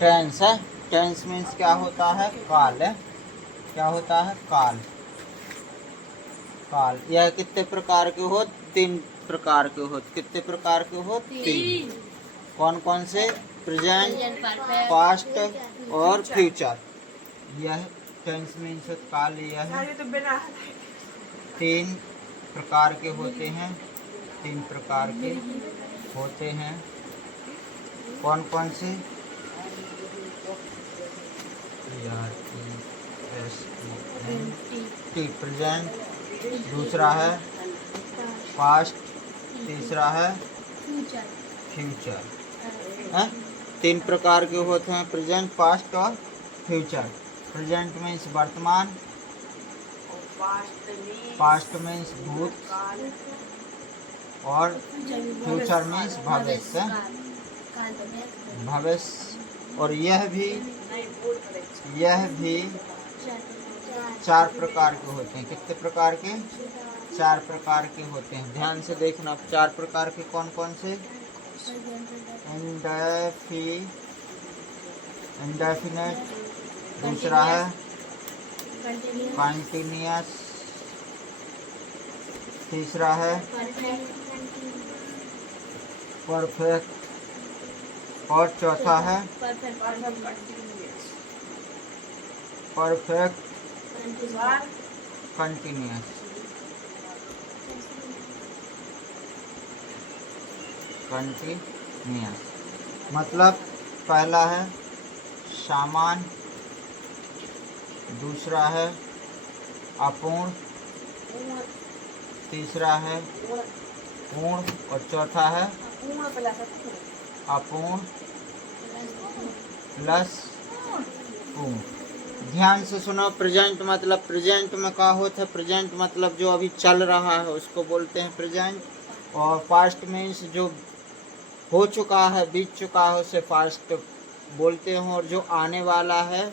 Tense है। Tense means क्या होता है? काल है। क्या होता है? काल। काल। यह कितने प्रकार के हो? 3 प्रकार के हो। कितने प्रकार के हो? 3। कौन कौन से? प्रेजेंट, पास्ट और फ्यूचर। यह टेंस मीन्स काल। यह 3 प्रकार के होते हैं। 3 प्रकार के होते हैं। कौन कौन से? प्रेजेंट, दूसरा है पास्ट, तीसरा है फ्यूचर है। 3 प्रकार के होते हैं, प्रेजेंट, पास्ट और फ्यूचर। प्रेजेंट मीन्स वर्तमान, पास्ट मीन्स भूत और फ्यूचर मीन्स भविष्य। भविष्य। और यह भी 4 प्रकार के होते हैं। कितने प्रकार के? 4 प्रकार के होते हैं। ध्यान से देखना। 4 प्रकार के कौन कौन से? इंडेफिनेट, दूसरा है कंटिन्यूअस, तीसरा है परफेक्ट और चौथा है परफेक्ट कंटिन्यूअस। कंटिन्यूअस मतलब पहला है सामान्य, दूसरा है अपूर्ण, तीसरा है पूर्ण और चौथा है अपूर्ण प्लस पूर्ण। ध्यान से सुनो। प्रेजेंट मतलब, प्रेजेंट में क्या होता है? प्रेजेंट मतलब जो अभी चल रहा है उसको बोलते हैं प्रेजेंट। और पास्ट मीन्स जो हो चुका है, बीत चुका है, उसे पास्ट बोलते हैं। और जो आने वाला है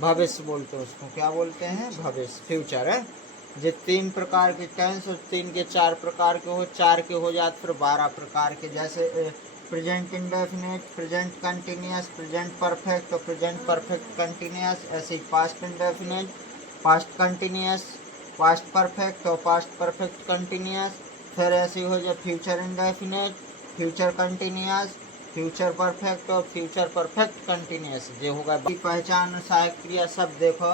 भविष्य बोलते हैं। उसको क्या बोलते हैं? भविष्य, फ्यूचर है। ये 3 प्रकार के टेंस और 3 के 4 प्रकार के हो। 4 के हो जाते फिर 12 प्रकार के। जैसे present indefinite, present continuous, present perfect और प्रेजेंट परफेक्ट कंटिन्यूअस। ऐसे ही past indefinite, past continuous, past perfect और पास्ट परफेक्ट कंटिन्यूअस। फिर ऐसे हो जाए future indefinite, future continuous, future perfect और फ्यूचर परफेक्ट कंटिन्यूअस। ये होगा पहचान, सहायक क्रिया सब। देखो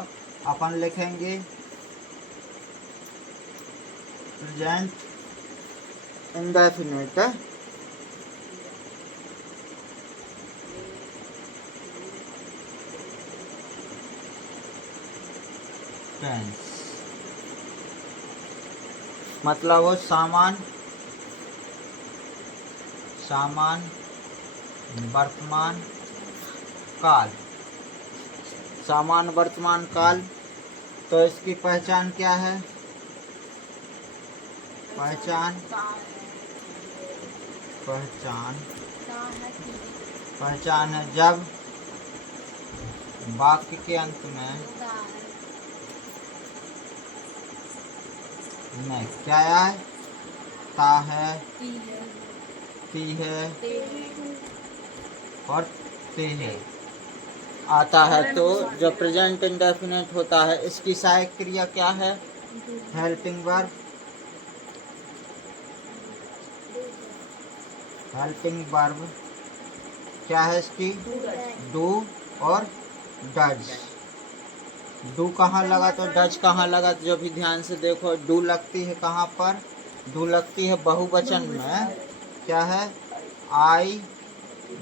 अपन लिखेंगे प्रेजेंट इंडेफिनिट टेंस मतलब वो सामान्य वर्तमान काल। सामान्य वर्तमान काल। तो इसकी पहचान क्या है? पहचान है जब वाक्य के अंत में क्या है? ता है, ती है और ते है आता है। तो जो प्रेजेंट इंडेफिनिट होता है, इसकी सहायक क्रिया क्या है? Helping verb. हेल्पिंग वर्ब क्या है इसकी? डू और डज। डू कहाँ लगा तो डज कहाँ लगा? तो जो भी ध्यान से देखो, डू लगती है कहाँ पर? डू लगती है बहुवचन में। क्या है? आई,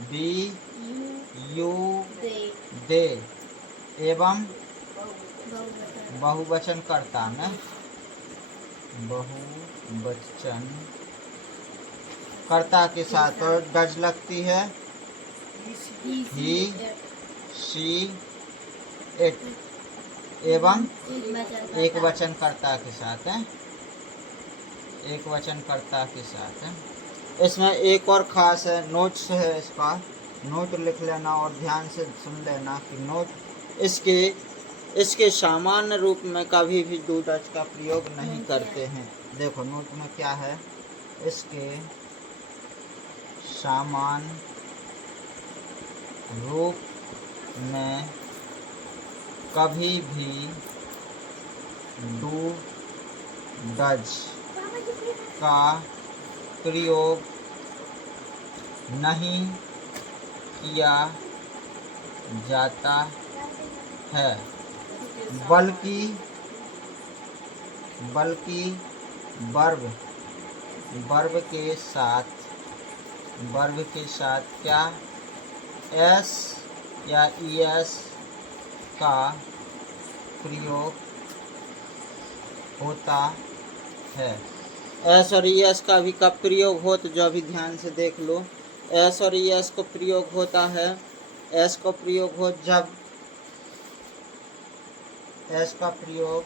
बी, यू, दे एवं बहुवचन कर्ता में। बहुवचन कर्ता के साथ और डज लगती है ही, शी, इट एवं एक वचन कर्ता के साथ है। एक वचन कर्ता के साथ है। इसमें एक और खास है, नोट्स है इसका। नोट लिख लेना और ध्यान से सुन लेना कि नोट इसके सामान्य रूप में कभी भी डू डज का प्रयोग नहीं करते हैं। देखो नोट में क्या है? इसके सामान्य रूप में कभी भी डू डज का प्रयोग नहीं किया जाता है, बल्कि वर्ब के साथ क्या एस या ईएस का प्रयोग होता है। एस और ईएस का भी कब प्रयोग हो, तो जो अभी ध्यान से देख लो, एस और ईएस को प्रयोग होता है, एस को प्रयोग हो जब एस का प्रयोग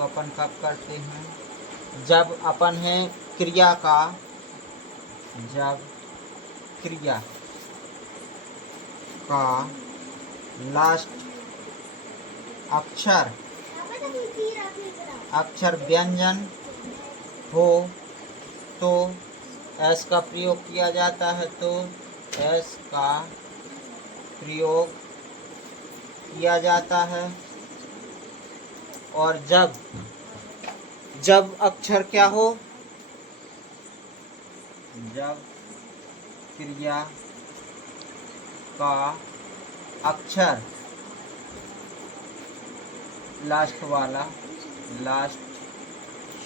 अपन कब करते हैं, जब अपन है क्रिया का, जब क्रिया का लास्ट अक्षर व्यंजन हो तो एस का प्रयोग किया जाता है, तो एस का प्रयोग किया जाता है। और जब अक्षर क्या हो, जब क्रिया का अक्षर लास्ट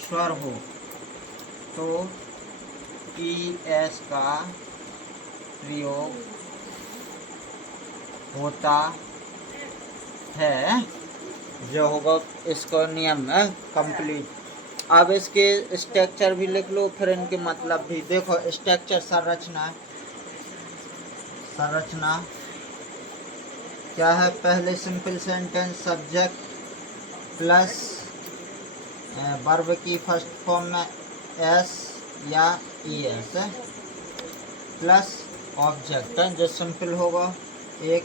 स्वर हो तो ईएस का प्रयोग होता है। जो होगा इसका नियम है कंप्लीट। अब इसके स्ट्रक्चर भी लिख लो, फिर इनके मतलब भी देखो। स्ट्रक्चर संरचना क्या है, पहले simple sentence subject plus verb की फर्स्ट फॉर्म में एस या ईएस प्लस ऑब्जेक्ट जो सिंपल होगा। एक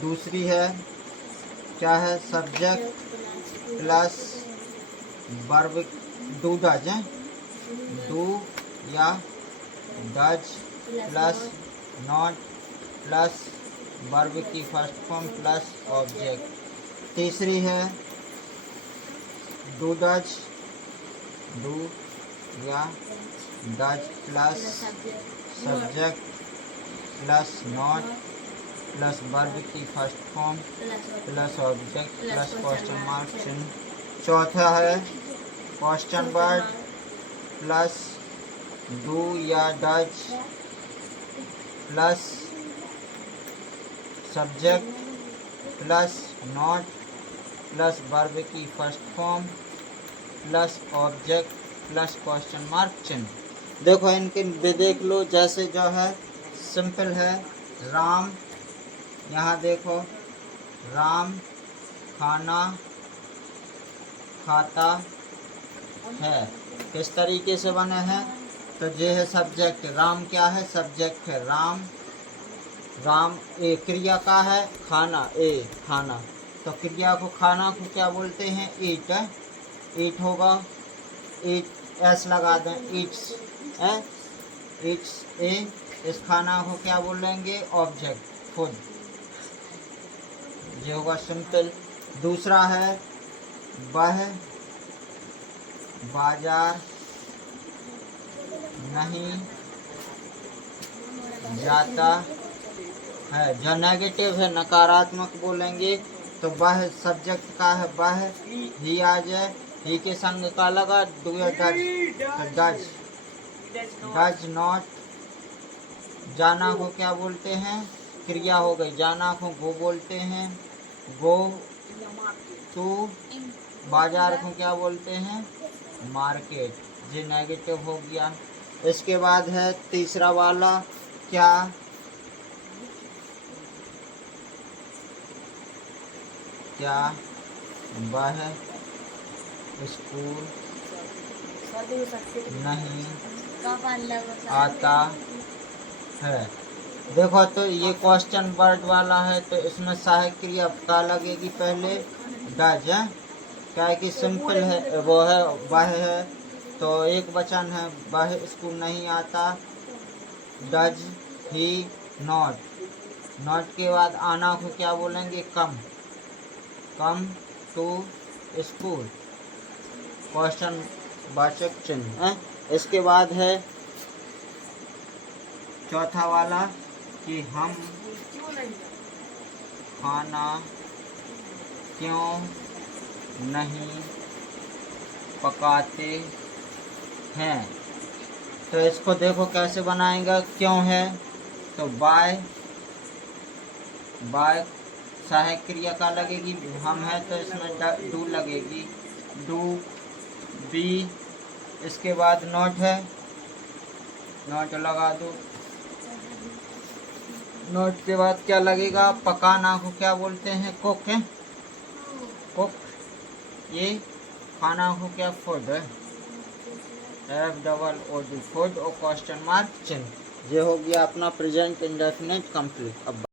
दूसरी है क्या है, subject plus verb do does do या does plus not plus verb की फर्स्ट फॉर्म प्लस ऑब्जेक्ट। तीसरी है डू डज डू या does plus subject plus not plus verb की first form plus object plus question mark चिन्ह। चौथा है question word plus do या does plus subject plus not plus verb की first form plus object plus question mark चिन्ह। देखो इनके देख लो, जैसे जो है सिंपल है राम, यहाँ देखो राम खाना खाता है, किस तरीके से बने हैं, तो ये है सब्जेक्ट, राम क्या है, सब्जेक्ट है, राम ए क्रिया का है, खाना ए खाना, तो क्रिया को खाना को क्या बोलते हैं, ईट होगा, ईट एस लगा दें, ईट्स ए, इस खाना को क्या बोलेंगे, ऑब्जेक्ट खुद, ये होगा सिंपल। दूसरा है वह बाजार नहीं जाता है, जो नेगेटिव है नकारात्मक बोलेंगे, तो वह सब्जेक्ट का है, वह ही आ जाए, ही के संग का लगा डू या डज डज नॉट। जाना को क्या बोलते हैं, क्रिया हो गई, जाना को गो बोलते हैं, गो टू। बाजार को क्या बोलते हैं, मार्केट, ये नेगेटिव हो गया। इसके बाद है तीसरा वाला क्या, वह स्कूल नहीं आता है। देखो तो ये क्वेश्चन वर्ड वाला है, तो इसमें सहायक क्रिया क्या लगेगी, पहले डज है, क्या है कि सिंपल है, वो है वह है, तो एक वचन है, वह स्कूल नहीं आता, डज ही नॉट, नॉट के बाद आना को क्या बोलेंगे? कम, कम टू स्कूल, क्वेश्चन वाचक चिन्ह है। इसके बाद है चौथा वाला कि हम खाना क्यों नहीं पकाते हैं। तो इसको देखो कैसे बनाएगा, क्यों है तो बाय, बाय सहायक क्रिया का लगेगी, हम है तो इसमें डू लगेगी, डू बी। इसके बाद नॉट है, नॉट लगा दो। नॉट के बाद क्या लगेगा? पकाना को क्या बोलते हैं? कुक है, कुक। ये खाना को क्या? फूड है, FOOD, फूड और क्वेश्चन मार्क चिन्ह। ये हो गया अपना प्रेजेंट इंडेफिनिट कंप्लीट। अब